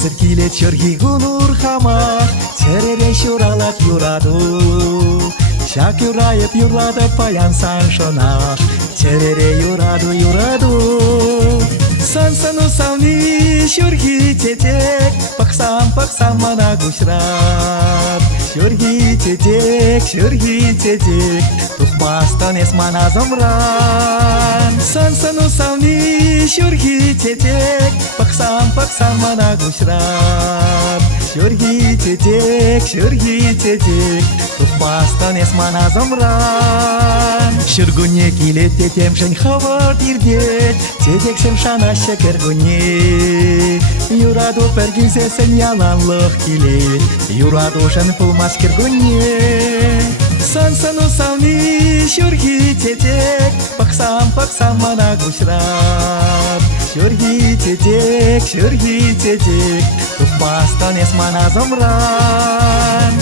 Езіркеле чөргі гунур хама, Черере шуралат юраду. Шак юрайып юрлады паян саншына, Черере юраду. Сансану сауни шурги тетек, Пақсам мана гушрат. Шурги тетек, Тухмастан эсмана замран. Сансану сауни шурги тетек, Пақсам мана гушрат. Шурги тетек, Тухмастан эсмана замран. Шургуне килет тетем шен хавар дирдет, Тетек сем шана шекергуне. Юраду пергизесен яланлық келет, Юраду шен пулмас кергуне. Сансану сауни шурги тетек, Пақсам мана гушрат. Шурги тетек, Тухмастан эсмана замран.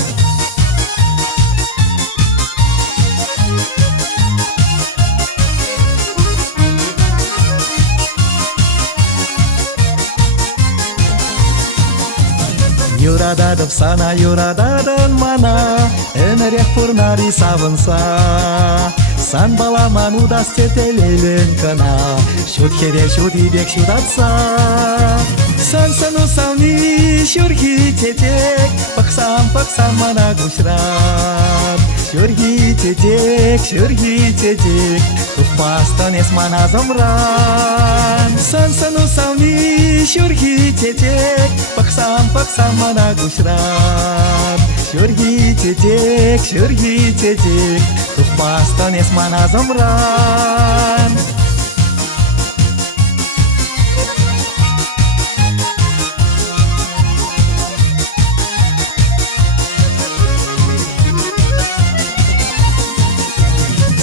Юрададып сана, юрададан мана, Энерек пурнари савынса. Сан баламан удас тетелейлен кына, Шуткере шудибек шудатса. Сансану сауни шурги тетек, Пақсам мана гушрат. Шурги тетек, Тухмастан эсмана замран. Сансану сауни шурги тетек, Пақсам мана гушрат. Шурги тетек, Тухмастан эсмана замран.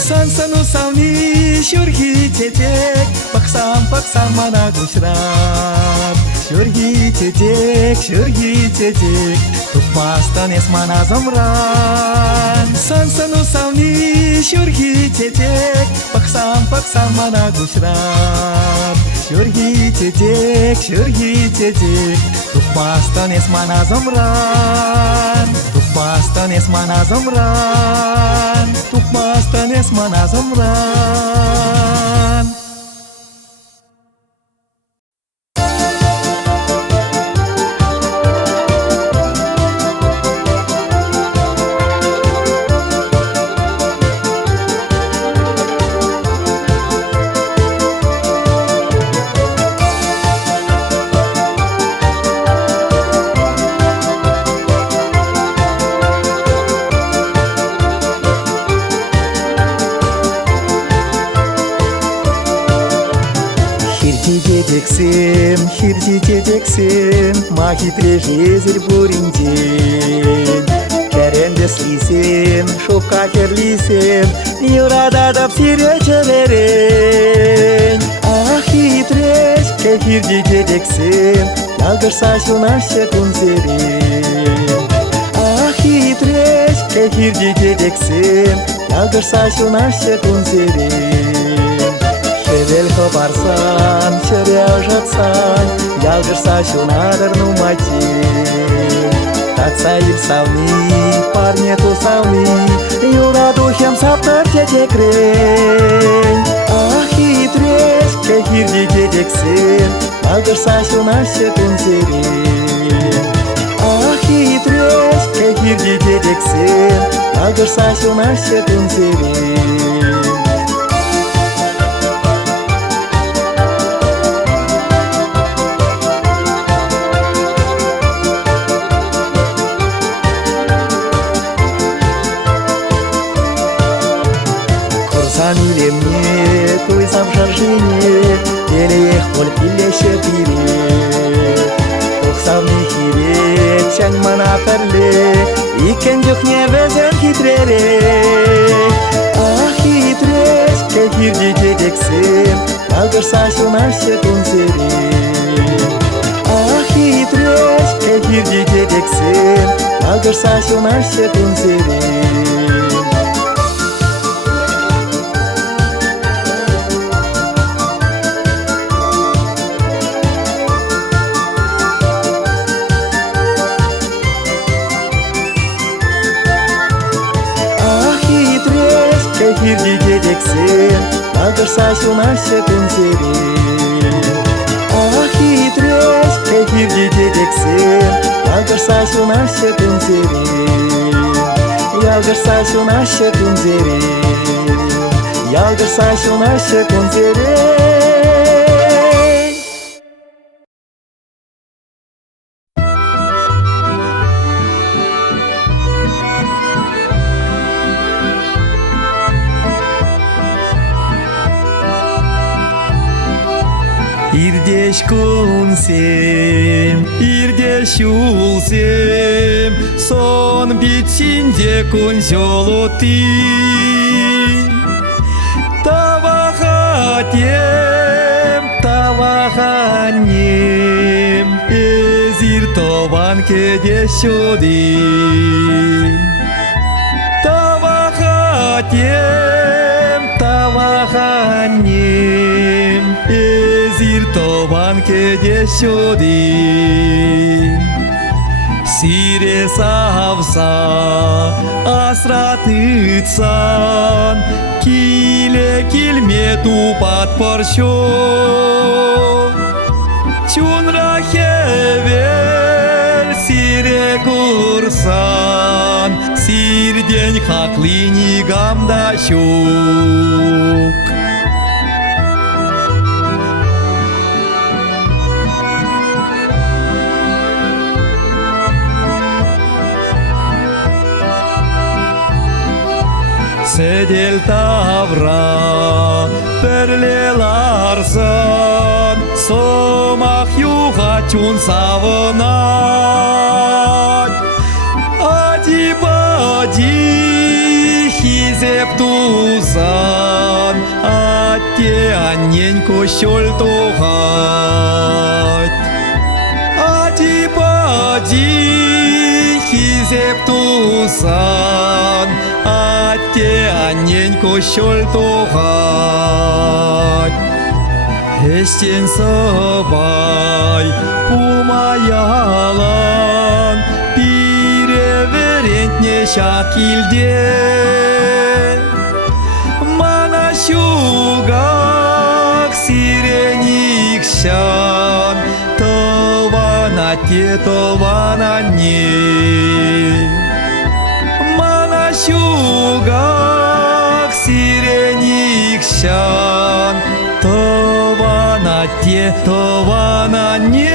Сансану сауни шурги тетек, Пақсам мана гушрат. Шурги тетек, Тухмастан эсмана замран. Сансану сауни шурги тетек, Пақсам мана гушрат. Шурги тетек, Тухмастан эсмана замран. Тухмастан эсмана замран. Тухмастан эсмана замран. Хирди тетексем, Махитре жезер буринден. Керендес лисем, шопка керлисем, Юрададап сире чеверен. Ахитреш, хирди тетексем, Ялгырса шунаше кунзерен. Ахитреш, хирди тетексем, Ялгырса шунаше кунзерен. Шевел хопарсан, шеря жатсан, Ялгырса шунадыр нумати. Татса ил сауни, парнету сауни, Юрадухем саптар тетекрен. Ахитреш, хирди тетексем, Ялгырса шунаше кунзерен. Ахитреш, хирди тетексем, Ялгырса шунаше кунзерен. Замилемне, той замжаржине, Телеех пол пилеше пире. Токсавни хире, чань мана перле, Икен жокне везен хитрере. Ахитреш, хирди тетексем, Ялгырса шунаше кунзерен. Ахитреш, хирди тетексем, Ялгырса шунаше кунзерен. Ялгырса күнсере хитреш эфирде детексен Ялгырса күнсере Ялгырса күнсере Ялгырса күнсере Ирдеш күнсем, ирдеш улсем, сон бичинде күн жолоты. Таваханем, эзир тобан кедешоди. Таваханем, эзир тобан кедешоди. Сире савса асратыцан киле килме тупат поршо чунрахевел сире курсан сирдень хаклини гамдашук. Седел тавра перлеларсан сомах югачун савынат ади-бади хизеп тузан атте анненько шөл тухать ади-бади хизеп тузан атте анненько шөл тухать. Эштен собай пумаялан пиреверентне шакилде мана шугак сиреникшан тованатте товананне мана шугак сиреникшан товананне.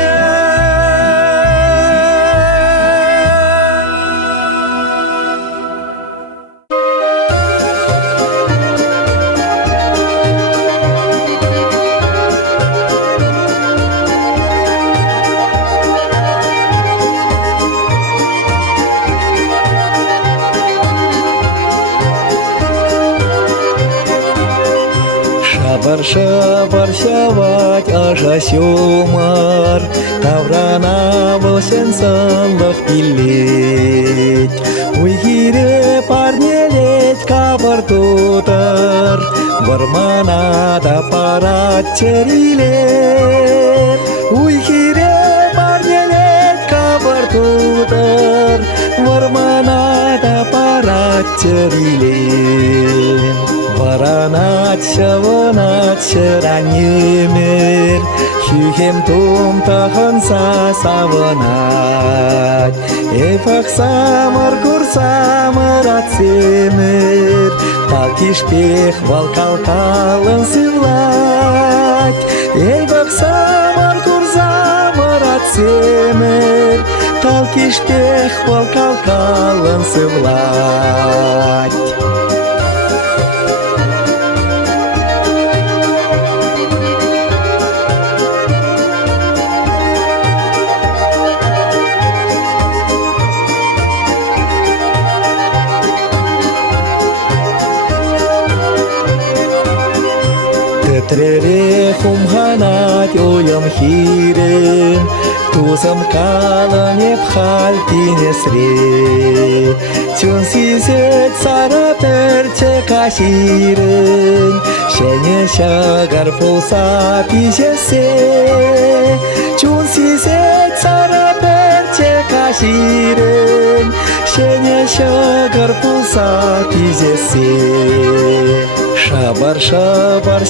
Шабар-шабар-шавать ажасюмар Таврана болсен сыллық пилет Уйхире парнелет кабар тутар Бармана да парат черилет Уйхире парнелет кабар тутар Бармана да парат черилет Варанат шаванат шыранемер Хюхем том таханса саванат Эфак самар курсамар атсемер Талкишпех валкалкалын сывлать Эфак самар курсамар атсемер Талкишпех валкалкалын сывлать. Трере хумханат ойам хирен Тузам калане пхальтинесре Чун сизет сара перче каширен Шене шагар пулса пижесе Чун сизет сара перче каширен Шене шагар пулса пижесе Шабар-шабар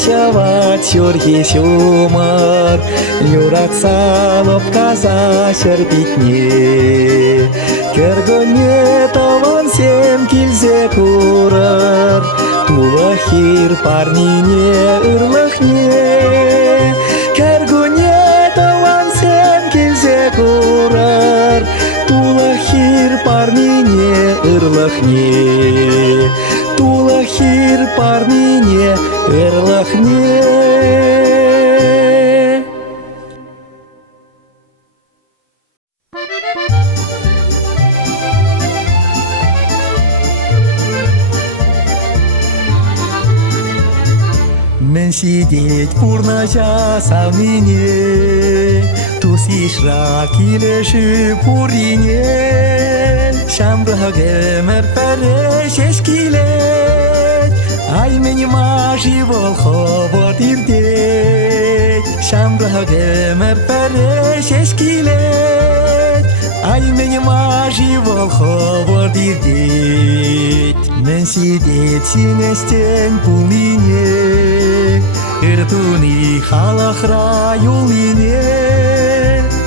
сюрхи сюмар, Юраксалып каза серпитне. Кергоне таван сем килзе курар, Тулахир парнине ырлахне. Кергоне таван сем килзе курар, Тулахир парнине ырлахне. Тулахир парнине ырлахне. Мен сидеть пурнача савнине, Тусишра килеши пурине. Шамрага мерпере шешкилет, Ай мени мажи волховор дирдет. Шамрага мерпере шешкилет, Ай мени мажи волховор дирдет. Мен сидеть синестен пулине, Иртуни халахра юлине.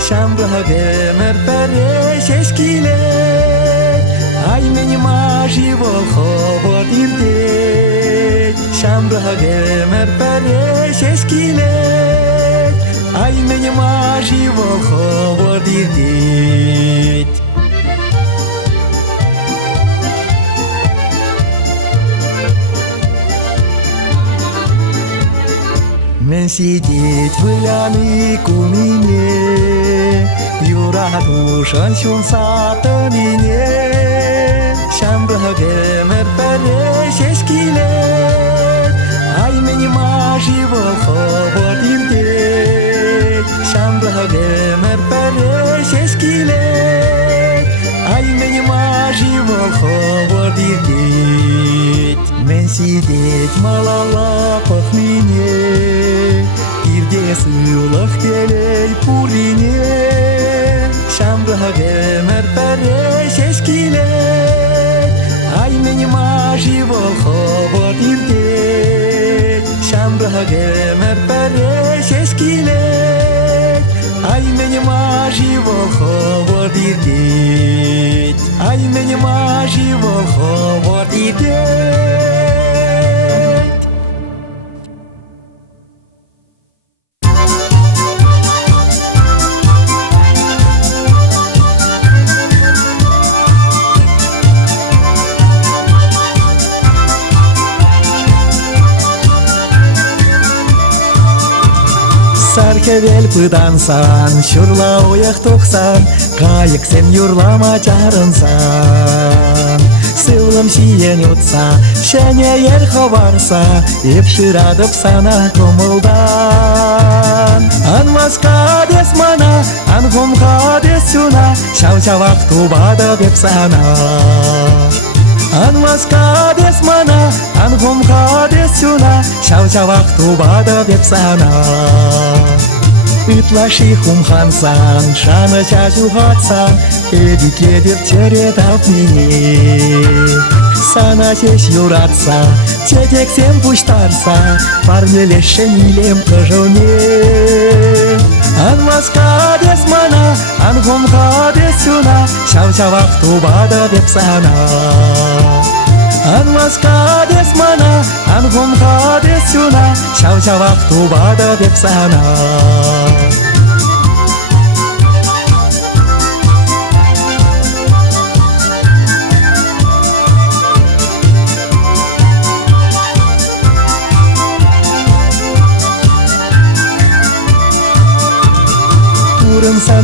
Шамрага мерпере шешкилет, Ай мени мажи волховор дирдет. Шамрага мерпере шешкилет, Ай мени мажи волховор дирдет. Мен сидеть в ляны кумине, Юра душан шун сатанине. Шамрага мерпере шешкилет, Ай мени мажи волховор дирдет. Шамрага мерпере шешкилет, Ай мени мажи волховор дирдет. Мен сидеть малала пахмине, Ирде сылах келей пурине. Шамрага мерпере шешкилет, Ай мени мажи волховор дирдет. Шамрага мерпере шешкилет, Ай мени мажи волховор дирдет. Ай мени мажи волховор дирдет. Саркевел пыдансан, Шурла ояқ тоқсан, Қайық сен юрлама жарынсан. Сылым сиен утса, Шәне ер хабарса, Епширадып сана комылдан. Анмаска дес мана, Анхумха дес сюна, Шау-шавақ тубада беп сана. Анмаска дес мана, Анхумха дес сюна, Шау-шавақ тубада беп сана. Ытлаши хумхансан, Шана чажуғатсан, Эдике деп чередап мене. Сана теш юратса, Четек сен пуштарса, Парнелешен илем қыжылне. Анмаска дес мана, Анхумха дес сюна, Шау-шавақ тубада беп сана. Анмаска дес мана, Анхумха дес сюна, Шау-шавақ тубада беп сана.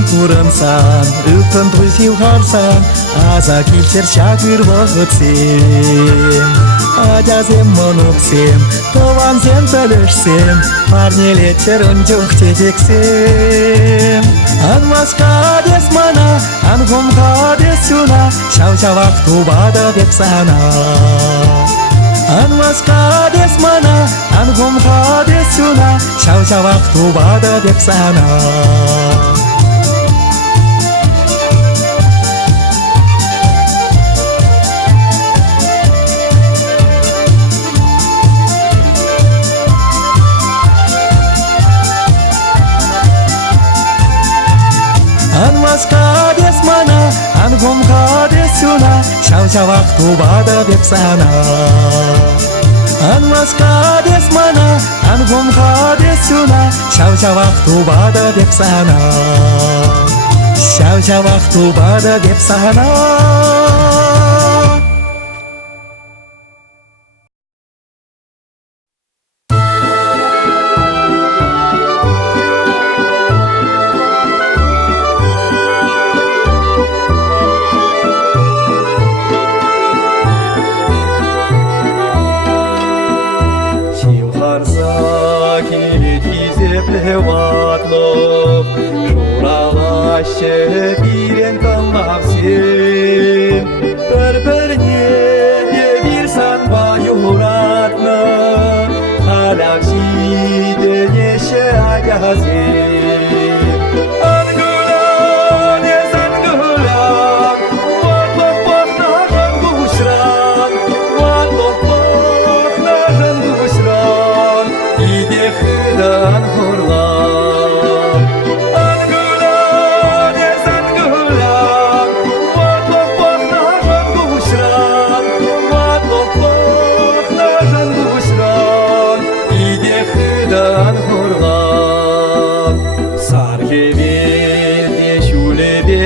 Турынсан, Үпін тұйсил қарсан, Аза келчер шағыр вағытсем. Адязем мұнықсем, Тован сен төлішсем, Парнелеттер үнжуқ тетексем. Анмаска дес мана, Анхумха дес сюна, Шау-шавақ тубада беп сана. Анмаска дес мана, Анхумха дес сюна, Шау-шавақ тубада беп сана. десюна, шау-шавах тубада бепсана. Анласка десмана, ангомха десюна, шау-шавах тубада бепсана. Шау-шавах тубада бепсана. Леватлов, журалаще бирен камапсен, бір-біріне бир санба юратны, халак жидіне ше агазен. Ангулан, ез ангулан, ватлох-вах нажан гушран, ватлох-вах нажан гушран, иде хыдан хурлан.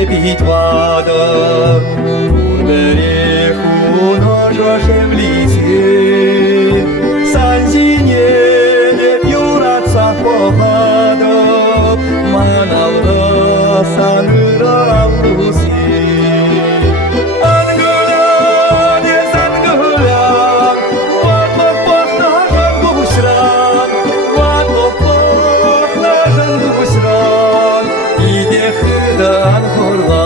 Битвада, урбере хуно жошем лице, санзине деп юратса похада, маналда саныра алусе. Ангулан, ез ангулан, ватлох-вах нажан гушран, ватлох-вах нажан гушран, иде хыдан хурлан.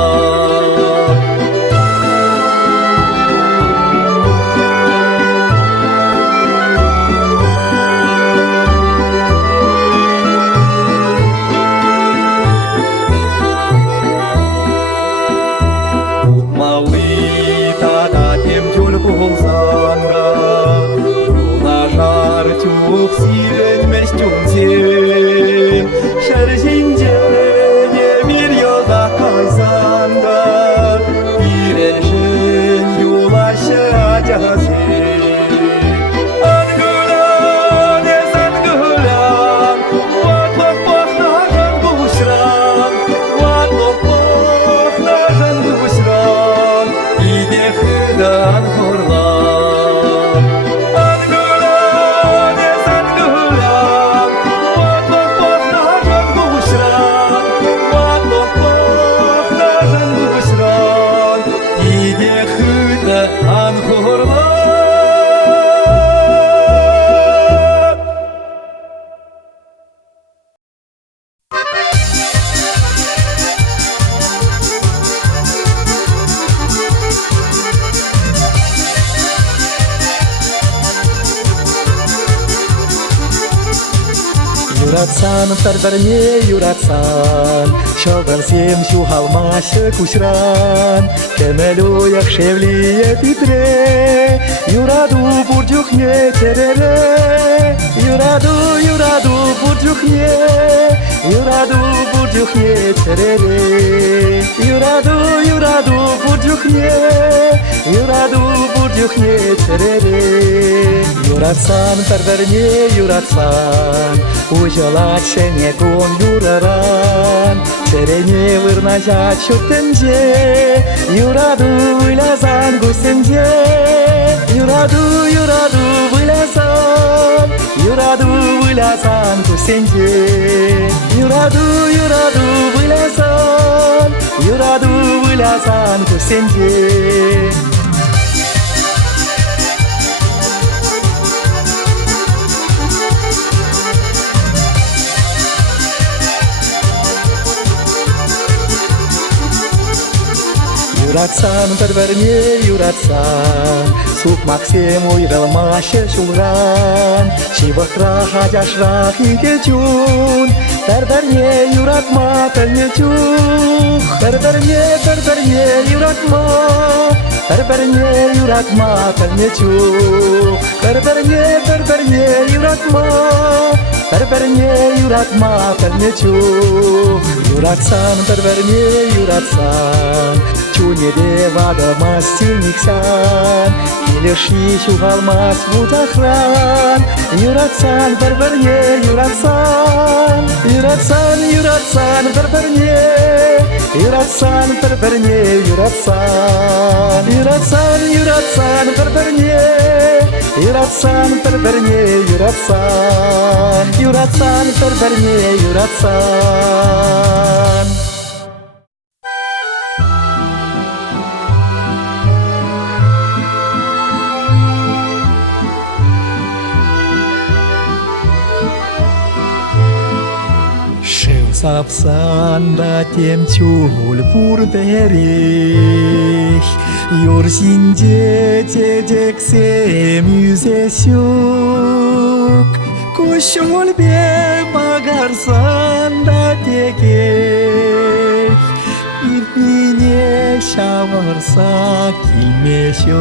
Силен мәстюнсен, шәржинже емір йолда қайсанда, біреншін юлашы ажазен. Ангулан, ез ангулан, ватлох-вах нажан гушран, ватлох-вах нажан гушран, иде хыдан хурлан. Юратсан, бір-біріне юратсан, шоғансем шухалмашы кушран, кемелу яқшевлие питре, юраду бурджухне терере, юраду бурджухне, юраду бурджухне терере, юраду бурджухне, юраду бурджухне терере. Юратсан, бір-біріне юратсан, ужалат шенегон юраран, терене вырнажат шөттенже, юраду вылазан гусенже, юраду вылазан, юраду вылазан гусенже, юраду вылазан, юраду вылазан гусенже. Юратсан, бір-біріне юратсан, сук максим ойралмашы шулран, шибықрақ ажашрақ етечун, бір-біріне юратма пәлнечух, бір-біріне юратма, бір-біріне юратма пәлнечух, бір-біріне юратма, бір-біріне юратма пәлнечух. Юратсан, бір-біріне юратсан, чунеде адамас сеніксан келеші шуғалмас бұтақран юратсан бір-бірне юратсан юратсан юратсан бір-бірне юратсан бір-бірне юратсан юратсан юратсан бір-бірне юратсан бір-бірне юратсан юратсан бір-бірне юратсан Сапсан да тем чул пур берег Юрсинде тедексем yüzесюк Кушул бе багарсан да текек İpnine şavarsa kilmeşok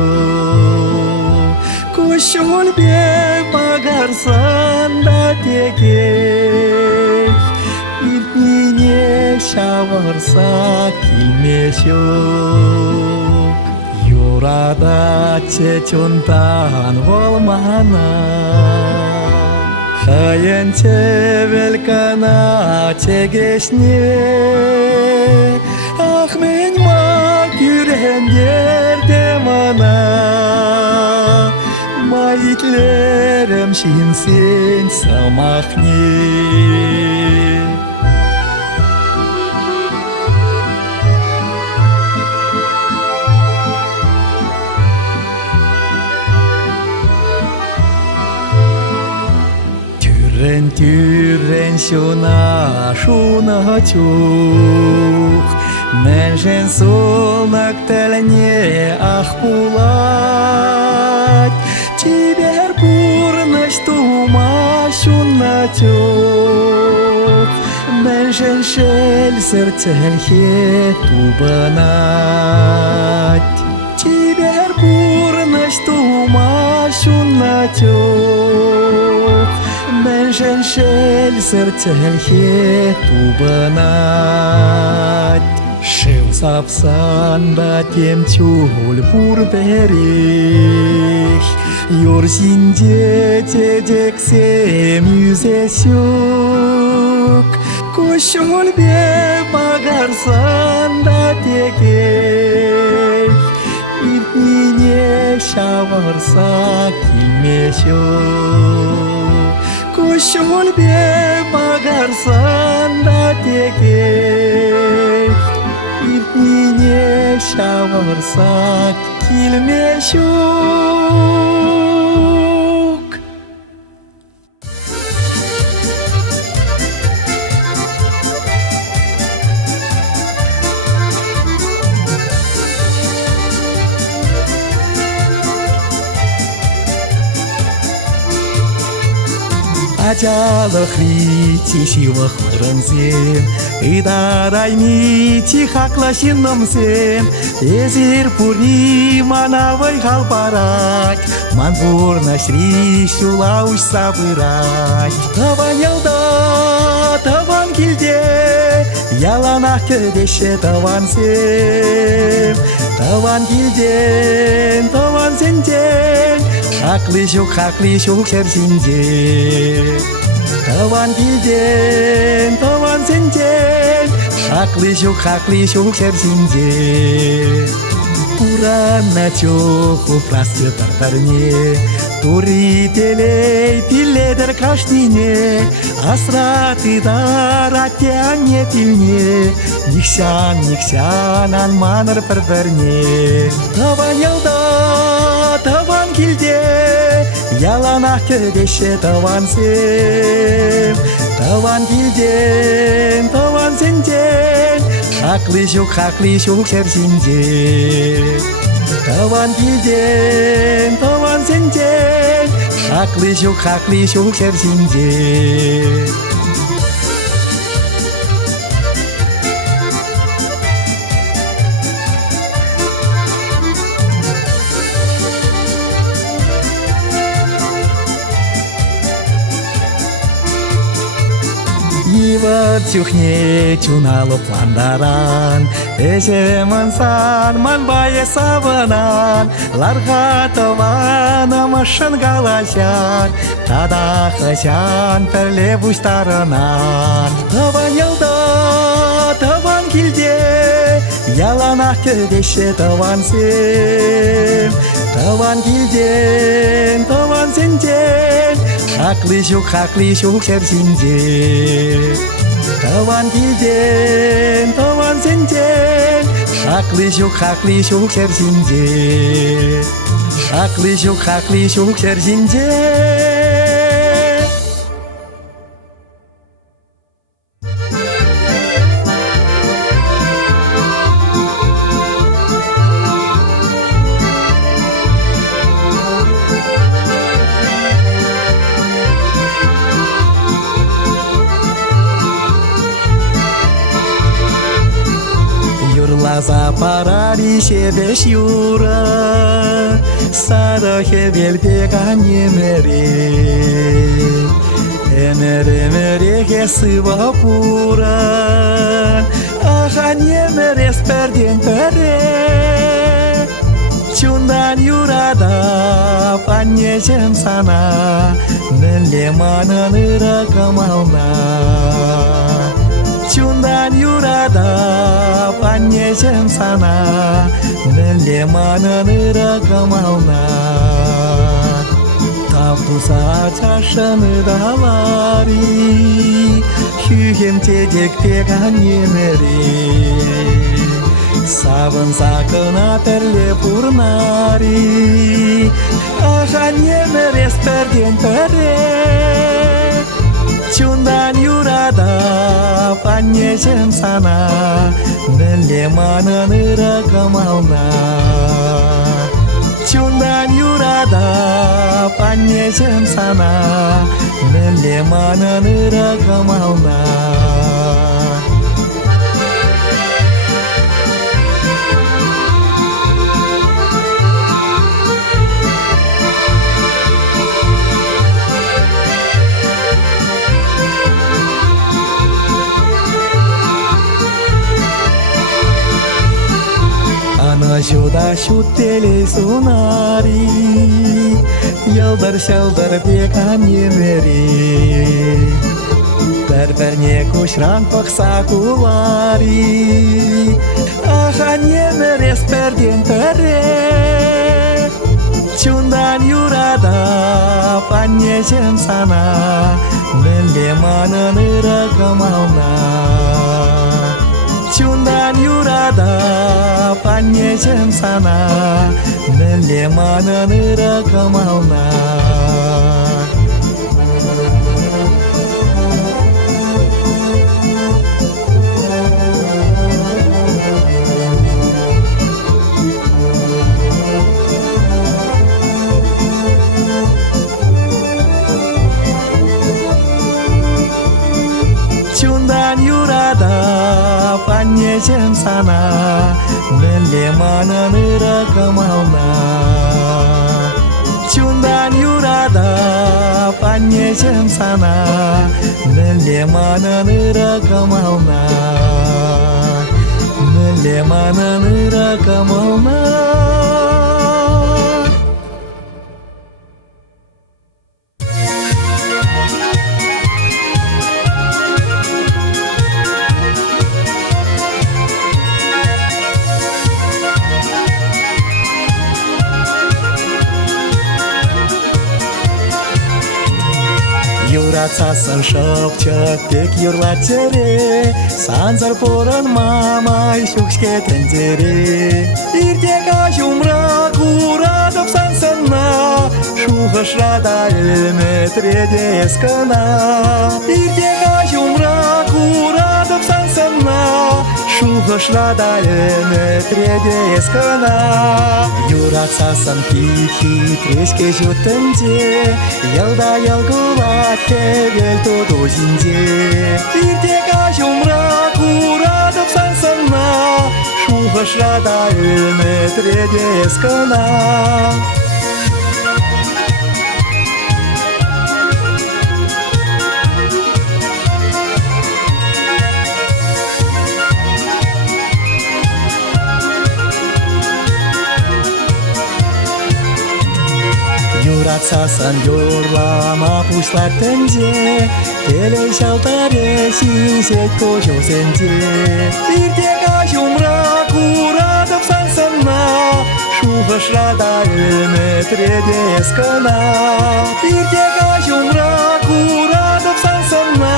Kuşul bе багарсан да текек İpnine şavarsa kilmeşok Yurada çeçundan olmana Hayın çevelkana çegeşne Ah men mak yüreğim yerde mana Mayitlerim şinsin samahne Türen şuna çok Menschen solnak telne ah pulat Ciber purnaş tuma şuna çok Menschen şel sertelhe tubanat Ciber purnaş tuma şuna çok Menschen şel sertelhe tubanat Шил сапсан батем чул пур берег Юрсинде тедексем yüzесюк Кушул бе багарсан да текек İpnine şavarsa kilmeşok Kuşul bе багарсан да текек İpnine şavarsa kilmeşok Acalıq litişivıq vırınsen Idaraymi tixaqlaşınım sen Ezir puri manavay halparak Man purnashri şulauş sabırak Tavan yalda tavan kilde Yalanak ködeşe tavan sen Tavan kilden tavan senden Haklı şok sersince Tavan kilden tavan senden Haklı şok sersince Purana çok uprasya tartarne Turi teley pilleder kaştine Asratı daratyanne tilne Nikşan almanır perverne Tavan yalda tavan kilde Yalanak ködeşe tavan sen Tavan kilden tavan senden Haklı şok sersince Tavan kilden tavan senden Haklı şok sersince Ciuhne ciunalo plandaran Eşemen san man baye savınan Largatova namışın galaşan Tada hışan perle buştaranan Tavan yılda tavan kilde Yalanak ködeşe tavan sem Tavan kilden tavan sencen Haklı şuk sersince Tavan kilden tavan sencen Haklı şuk sersince Haklı şuk sersince Zaparari şebeş yura Sarı hevel pegan yemere Emere sıva pura Ahan yemere sperden pere Çundan yurada panyecem sana Nelemanın rakamavna Çundan yurada panyecem sana Nelemanın rakamavna Tavdusa çarşanı davari Hühem tecek pegan yemeri Savın sakına perle purnari Ahan yemere sperden pere Çundan yurada panyecem sana Nelemanın rakamavna Çundan yurada panyecem sana Nelemanın rakamavna Şuda şutele sunari Yaldır pegan yemeri Berberne kuşran paksa kuvari Ahan yemere sperden pere Çundan yurada panyecem sana Nelemanın rakamavna Çundan yurada panyecem sana Nelemanın rakamavna Çundan yurada panyecem sana Nelemanın rakamavna Çundan yurada panyecem sana Nelemanın rakamavna Nelemanın rakamavna Юрацасын шыпчык тек юрлатчере Санзар порын мамай шукшке тендере Иртек ажумра курадып сансына Шухышрада элметреде ескына Иртек ажумра курадып сансына Шухышрада элметреде ескына Юрацасын тихи трешке жутынде Ялда ялгылат кевел тодозинде Иртек ажумра курадып сансына Шухышрада элметреде ескына Юратсасан юрлама пушлар тенже Телей шалтаре синсет кожу сенже Иртега жумра курадов сансана Шухашрада эметреде эскана Иртега жумра курадов сансана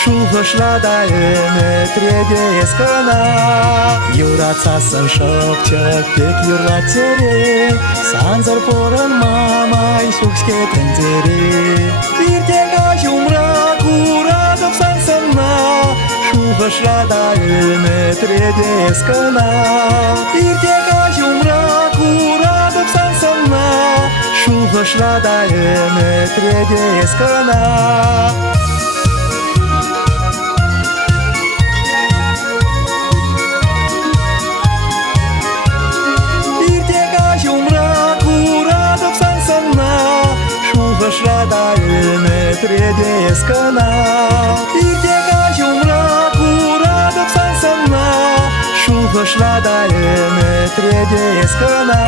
Шухашрада эметреде эскана Юратсасан шопчак пек юратсере Санзар поран мамай шукшке тензере Иртега жумра курадов сансана Шухашрада эметреде эскана Иртега жумра курадов сансана Шухашрада эметреде эскана Шухашрада эметреде эскана Иртега жумра курадов сансана Шухашрада эметреде эскана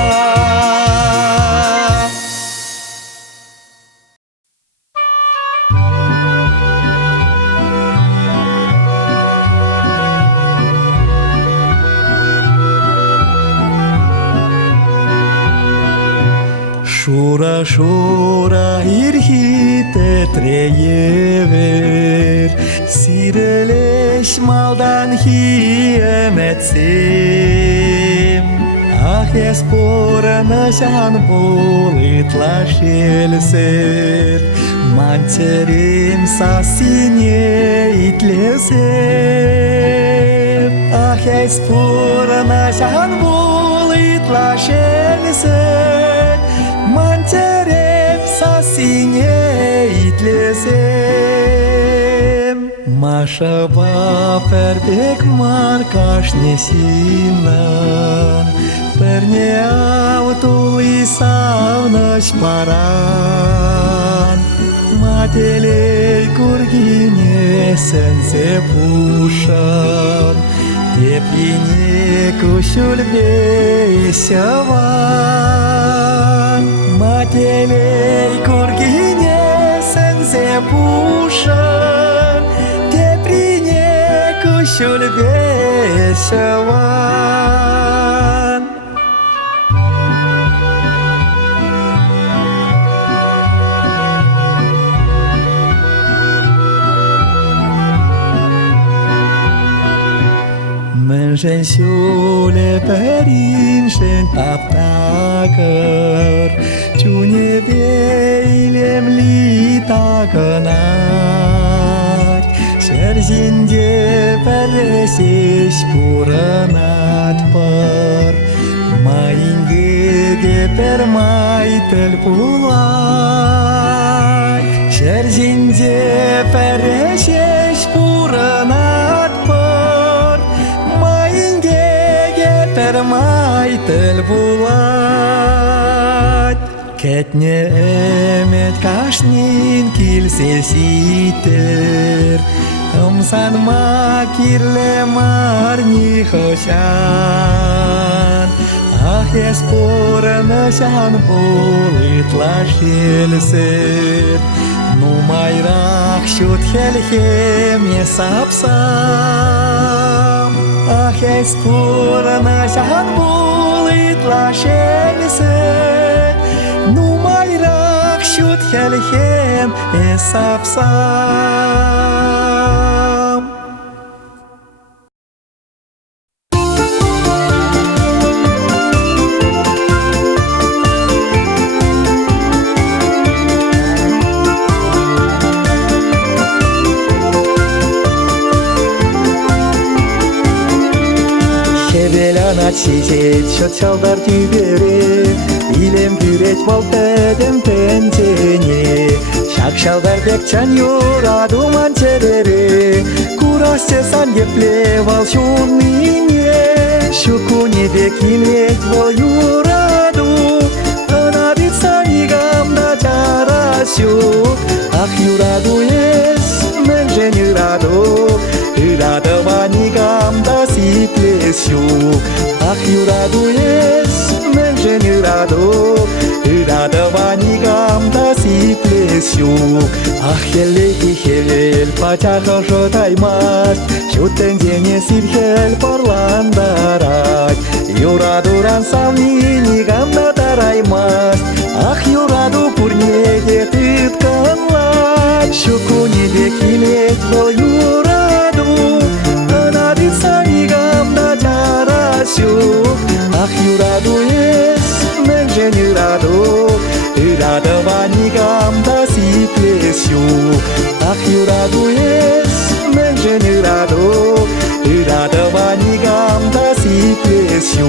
Шура, шура, ирхите треевер Сирелеш малдан хиеметсем Ах, еспорана жан болит лашелсер Мантерем сасине итлесер Ах, еспорана жан болит лашелсер Мантерем сасине итлесем Маша пербек маркаш несина Перне аутули савнаш паран Мателей кургине сенсе пушан Теплине кушульве сяван Мателей кургине сенсе пушан Теплине кушульве сяван Menschen şule perinşen taptakır Çune beylem li takınar Şerzinde pereseş puranat par Mayinge per maytel pular Şerzinde pereseş puranat par Permaytel bulat Ketne emet kaşnin kilse siter Amsan makirle marni hoşan Ah, esporana şan bolit laşelser Numayrak şut helhem yesapsam Ah, esporana şan bolit laşelser Numayrak şut helhem yesapsam Çiçek şot çalдар tübere İlem güreç bal pedem pentene Şak şalдар bekçan yora duman çerere Kuras sesan geple val şunmine Şukuni bekilek val yuradu Anadit sanigam da çaraşu Ah yuradu es menjen yuradu Yuradu manigam da sitlesyu Ah, yuradu es, menjen yuradu Yuradu manigam сиплесю. Ах, еле и хель, пачаха шотаймас, шутен дене сирхел парландарай. Юра дуран савнини гамда тараймас, ах, юраду пурнеге тытканлай. Шукуни векилет во юраду, анадица и гамда чарасю. Ах, юраду ес, менжен юраду, Радовани гамда сиплесю. Ах, юраду ес, менжен юраду, Радовани гамда сиплесю.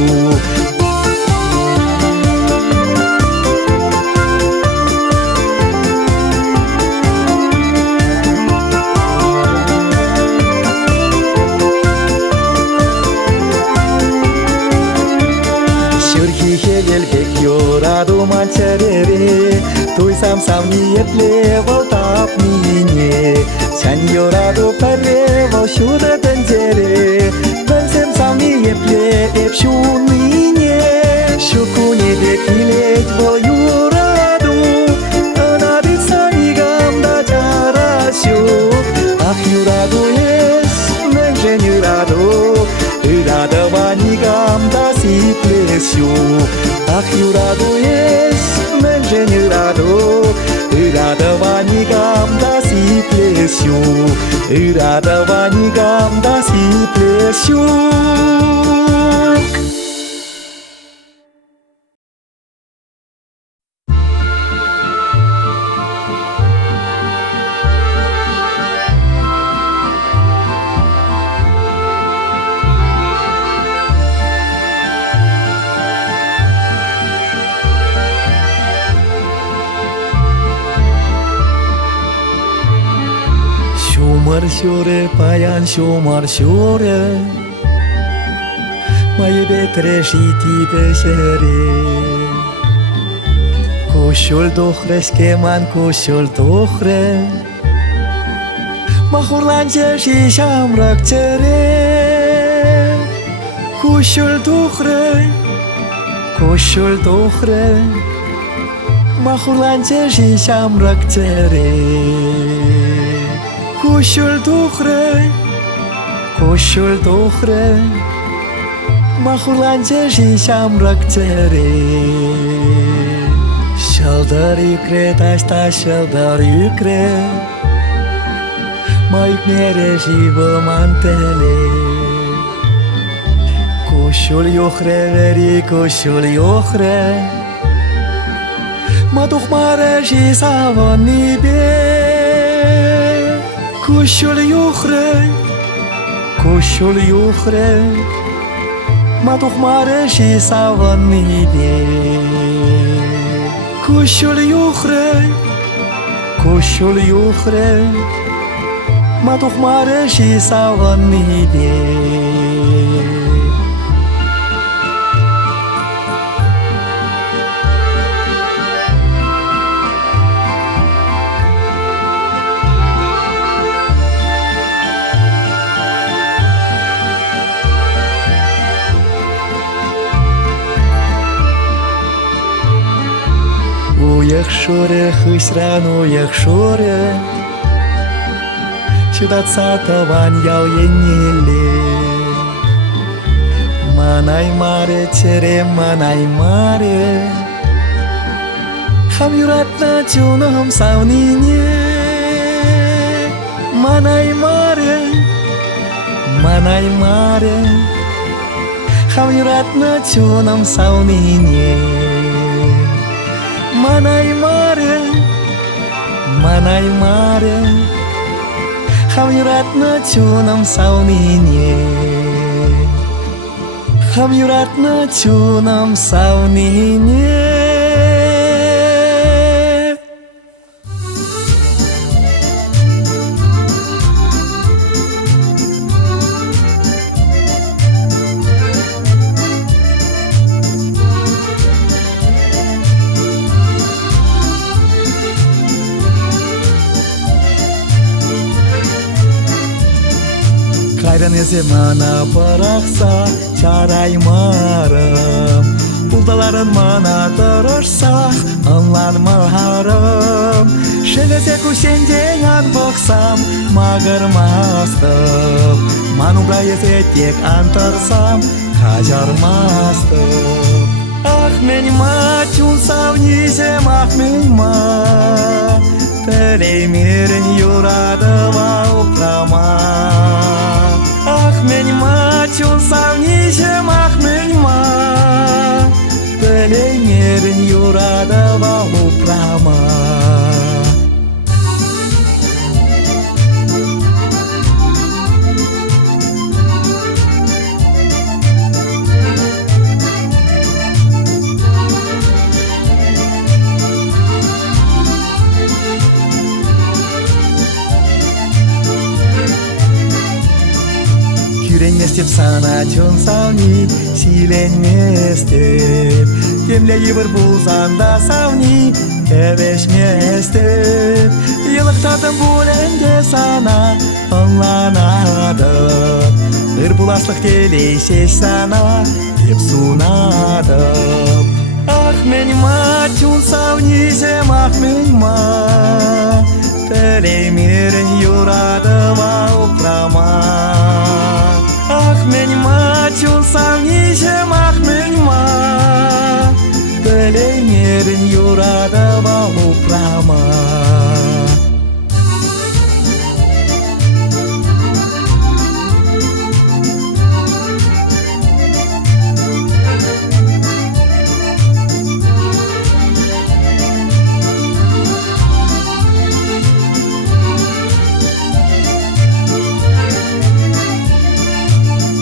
Юраду манчерере, той сам не еплевал тап мине. Чан юраду паревал шуда тензере, бенсем сам не еплев шунине. Шуку не векилет вал юраду, анадица и гамда чарасю. Ах, юраду ес, менжен юраду, Радовани гамда сиплесю. Ах, юраду ес, менжен юраду, Радовани гамда сиплесю. Радовани гамда сиплесю. Şure payan şumar şure, mai betre shiti beshere. Kushul dohre skeman kushul dohre, mahurlanje shi shamrak chere. Kushul dohre, mahurlanje shi shamrak chere. Kushul dohre, mahurlanje shi shamrak chere. Shaldar yukre, tashta shaldar yukre, maik mere shiva mantele. Kushul yochre veri, kushul yochre, maduch mare shi savani be. Kushul yuchre, maduch mare shi savani be. Kushul yuchre, maduch mare shi savani be. Уехшоре хысран уехшоре, Чудат сатаван ял еннеле. Манай маре чере, манай маре, Хам юратна чунам саунине. Манай маре, Хам юратна чунам саунине. Manay mare, Ham yuratna chunam saunine. Ham yuratna chunam saunine. Kayran mana bıraksa çaraymarım. Buldaların mana darırsa anlar maharım. Шелесеку сендеген боксам магырмастып Манубра тек антырсам кажармастып Ах мен мачулсам нисем ах мен ма Телеймерин юрадыма упрама Ах мен мачулсам нисем ах мен ма Телеймерин юрадыма упрама Kürenmez деп sana чонсауни силенмес деп Темлейбір бұлсан да сауни әбешмес деп Елықтадым бұл әнде сана аңланады Бір бұласлық телейсеш сана деп сунады Ах мен ма чонсауни зем ах мен ма Телеймерін юрадыма упрама Ах мен мачулсам нисем ах мен ма Телеймерин юрадыма упрама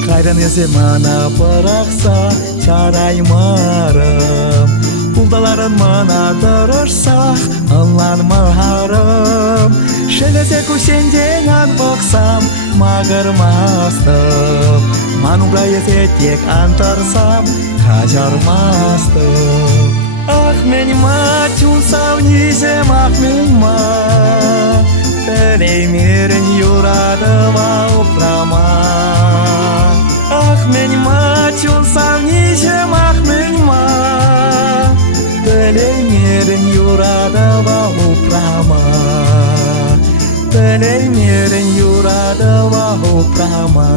Қайран есе мана пырақса чараймарым Бұлдаларын мана дұрышсақ аңланмарым Шелесе күсендеген боқсам мағырмастым Манубра есе тек антырсам кажармастым Ах мен мачулсам нисем ах мен ма Телеймерин юрадыма упрама Ах мен мачулсам нисем ах мен ма Телеймерин юрадыма упрама Телеймерин юрадыма упрама